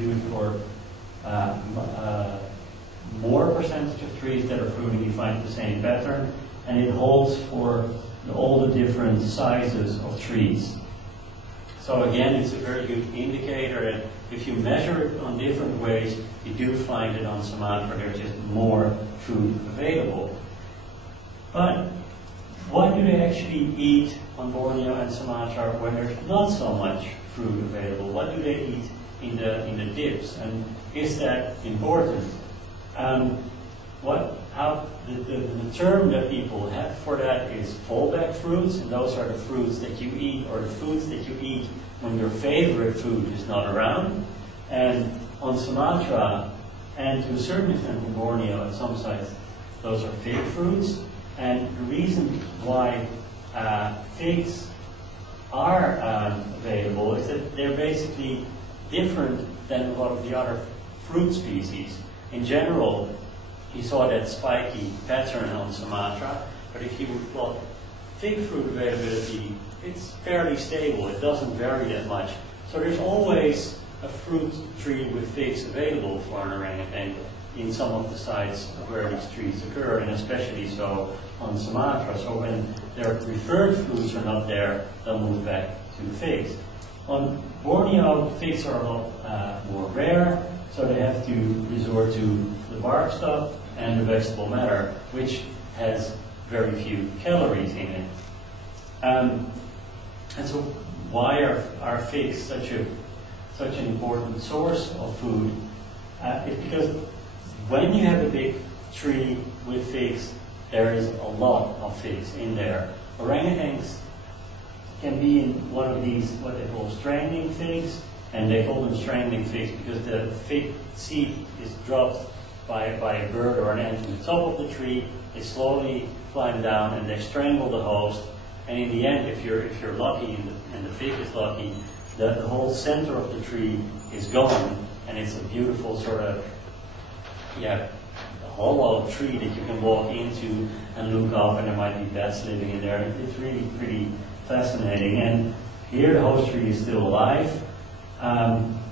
do it for more percentage of trees that are fruiting, you find the same pattern, and it holds for all the different sizes of trees. So again, it's a very good indicator that if you measure it on different ways, you do find it on Sumatra, there's just more food available. But what do they actually eat on Borneo and Sumatra when there's not so much food available? What do they eat in the dips? And is that important? The term that people have for that is fallback fruits, and those are the fruits that you eat, or the foods that you eat when your favorite food is not around. And on Sumatra, and to a certain extent in Borneo at some sites, those are fig fruits. And the reason why figs are available is that they're basically different than a lot of the other fruit species. In general, you saw that spiky pattern on Sumatra, but if you would plot fig fruit availability, it's fairly stable. It doesn't vary that much. So there's always a fruit tree with figs available for an orangutan in some of the sites where these trees occur, and especially so on Sumatra. So when their preferred fruits are not there, they'll move back to the figs. On Borneo, figs are a lot more rare, so they have to resort to the bark stuff and the vegetable matter, which has very few calories in it. And so why are figs such an important source of food? It's because when you have a big tree with figs, there is a lot of figs in there. Orangutans can be in one of these, what they call stranding figs, and they call them stranding figs because the fig seed is dropped by a bird or an ant to the top of the tree. They slowly climb down and they strangle the host. And in the end, if you're lucky and the fig is lucky, the whole center of the tree is gone, and it's a beautiful sort of hollow tree that you can walk into and look up, and there might be bats living in there. It's really pretty fascinating. And here the host tree is still alive.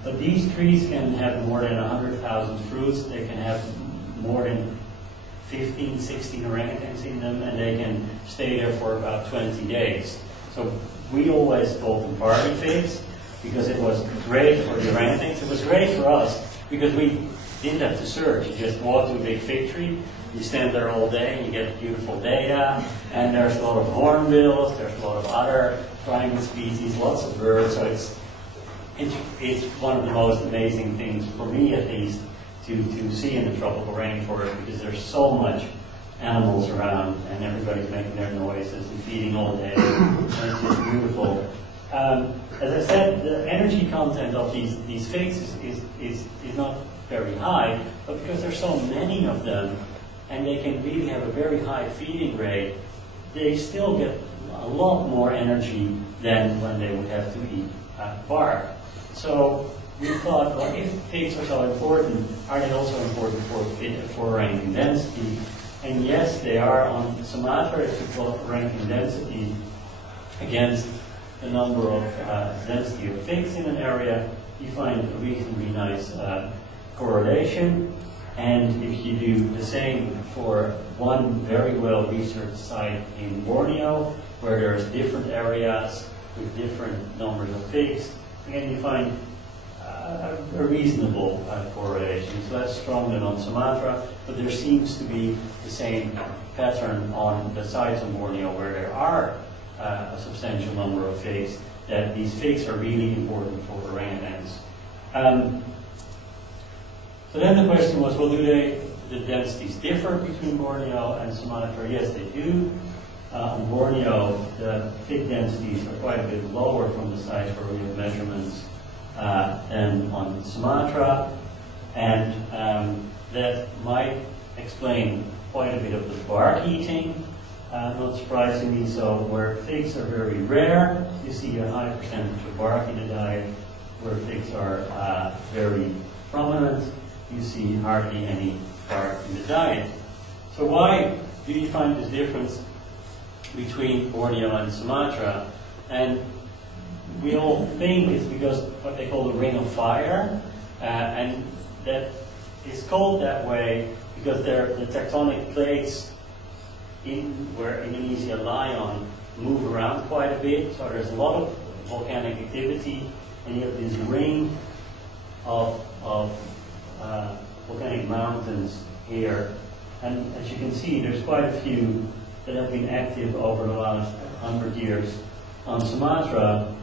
But these trees can have more than 100,000 fruits. They can have more than 15, 16 orangutans in them, and they can stay there for about 20 days. So we always called them party figs because it was great for the orangutans. It was great for us because we didn't have to search. You just walk to a big fig tree, you stand there all day, and you get beautiful data. And there's a lot of hornbills, there's a lot of other primate species, lots of birds. So it's one of the most amazing things, for me at least, to see in the tropical rainforest, because there's so much animals around and everybody's making their noises and feeding all day. And it's just beautiful. As I said, the energy content of these figs is not very high, but because there's so many of them and they can really have a very high feeding rate, they still get a lot more energy than when they would have to eat bark. So we thought, well, if figs are so important, are they also important for orangutan density? And yes, they are. On Sumatra, if you plot orangutan density against the number of density of figs in an area, you find a reasonably nice correlation. And if you do the same for one very well researched site in Borneo, where there's different areas with different numbers of figs, again you find a reasonable correlation. It's less strong than on Sumatra, but there seems to be the same pattern on the sites on Borneo where there are a substantial number of figs, that these figs are really important for orangutans. So then the question was, well, do the densities differ between Borneo and Sumatra? Yes, they do. On Borneo, the fig densities are quite a bit lower from the sites where we have measurements than on Sumatra, and that might explain quite a bit of the bark eating, not surprisingly. So where figs are very rare, you see a high percentage of bark in the diet. Where figs are very prominent, you see hardly any bark in the diet. So why do you find this difference between Borneo and Sumatra? And we all think it's because what they call the ring of fire. And that is called that way because the tectonic plates where Indonesia lie on move around quite a bit, so there's a lot of volcanic activity, and you have this ring of volcanic mountains here. And as you can see, there's quite a few that have been active over the last 100 years on Sumatra,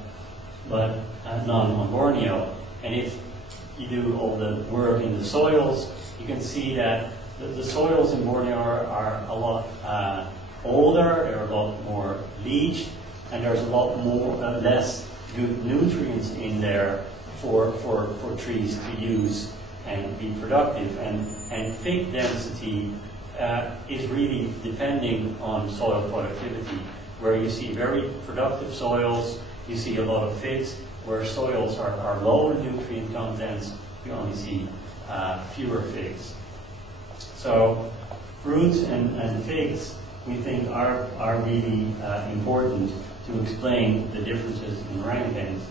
but none on Borneo. And if you do all the work in the soils, you can see that the soils in Borneo are a lot older, they're a lot more leached, and there's a lot more less good nutrients in there for trees to use and be productive. And fig density is really depending on soil productivity. Where you see very productive soils, you see a lot of figs. Where soils are low in nutrient contents, you only see fewer figs. So fruits and figs, we think, are really important to explain the differences in orangutans.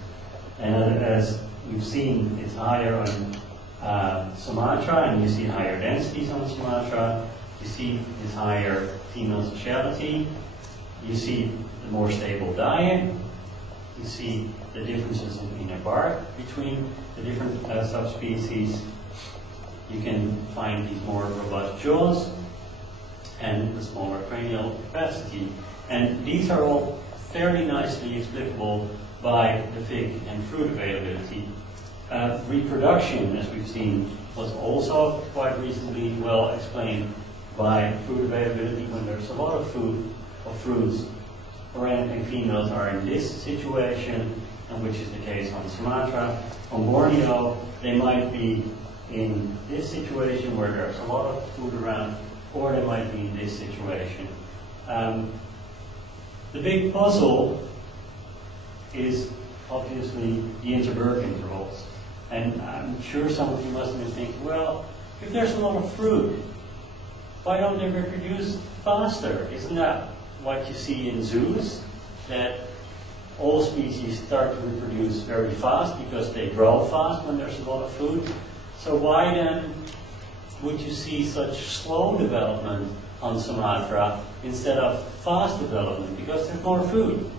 And as we've seen, it's higher on Sumatra, and you see higher densities on Sumatra. You see this higher female sociality. You see the more stable diet. You see the differences in inner bark between the different subspecies. You can find these more robust jaws and the smaller cranial capacity. And these are all fairly nicely explicable by the fig and fruit availability. Reproduction, as we've seen, was also quite reasonably well explained by fruit availability. When there's a lot of food or fruits, orangutan females are in this situation, and which is the case on Sumatra. On Borneo, they might be in this situation where there's a lot of food around, or they might be in this situation. The big puzzle is obviously the interbirth intervals. And I'm sure some of you must have been thinking, well, if there's a lot of fruit, why don't they reproduce faster? Isn't that what you see in zoos? That all species start to reproduce very fast because they grow fast when there's a lot of food. So why then would you see such slow development on Sumatra instead of fast development? Because there's more food.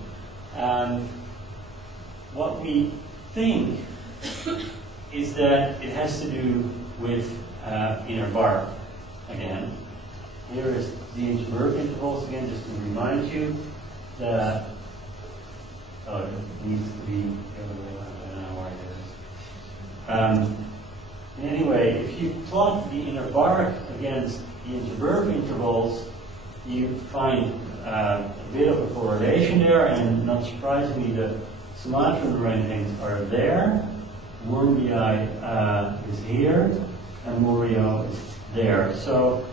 What we think is that it has to do with inner bark. Again, here is the interbirth intervals again, just to remind you that it needs to be, I don't know why it is. Anyway, if you plot the inner bark against the interbirth intervals, you find a bit of a correlation there, and not surprisingly, the Sumatran orangutans are there. Wurmbii is here, and morio is there. So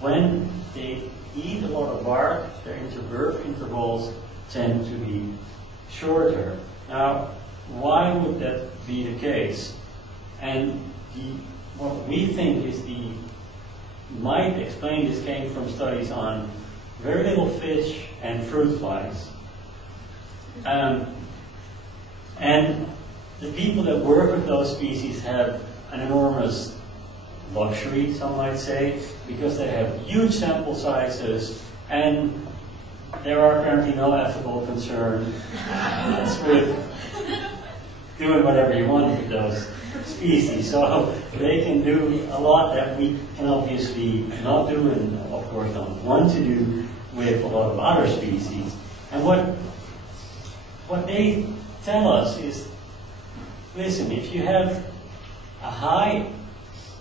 when they eat a lot of bark, their interbirth intervals tend to be shorter. Now, why would that be the case? And what we think is might explain this came from studies on very little fish and fruit flies. And the people that work with those species have an enormous luxury, some might say, because they have huge sample sizes, and there are apparently no ethical concerns with doing whatever you want with those species. So they can do a lot that we can obviously not do, and of course don't want to do with a lot of other species. And what they tell us is, listen, if you have a high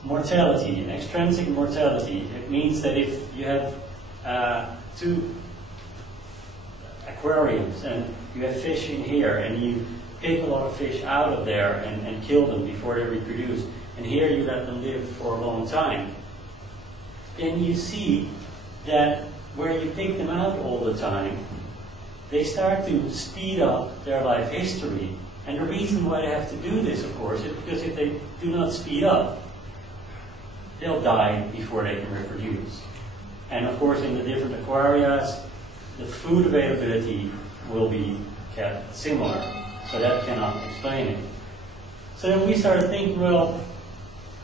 mortality, an extrinsic mortality, it means that if you have two aquariums and you have fish in here and you pick a lot of fish out of there and kill them before they reproduce, and here you let them live for a long time, then you see that where you pick them out all the time, they start to speed up their life history. And the reason why they have to do this, of course, is because if they do not speed up, they'll die before they can reproduce. And of course, in the different aquarias, the food availability will be kept similar. So that cannot explain it. So then we started thinking, well,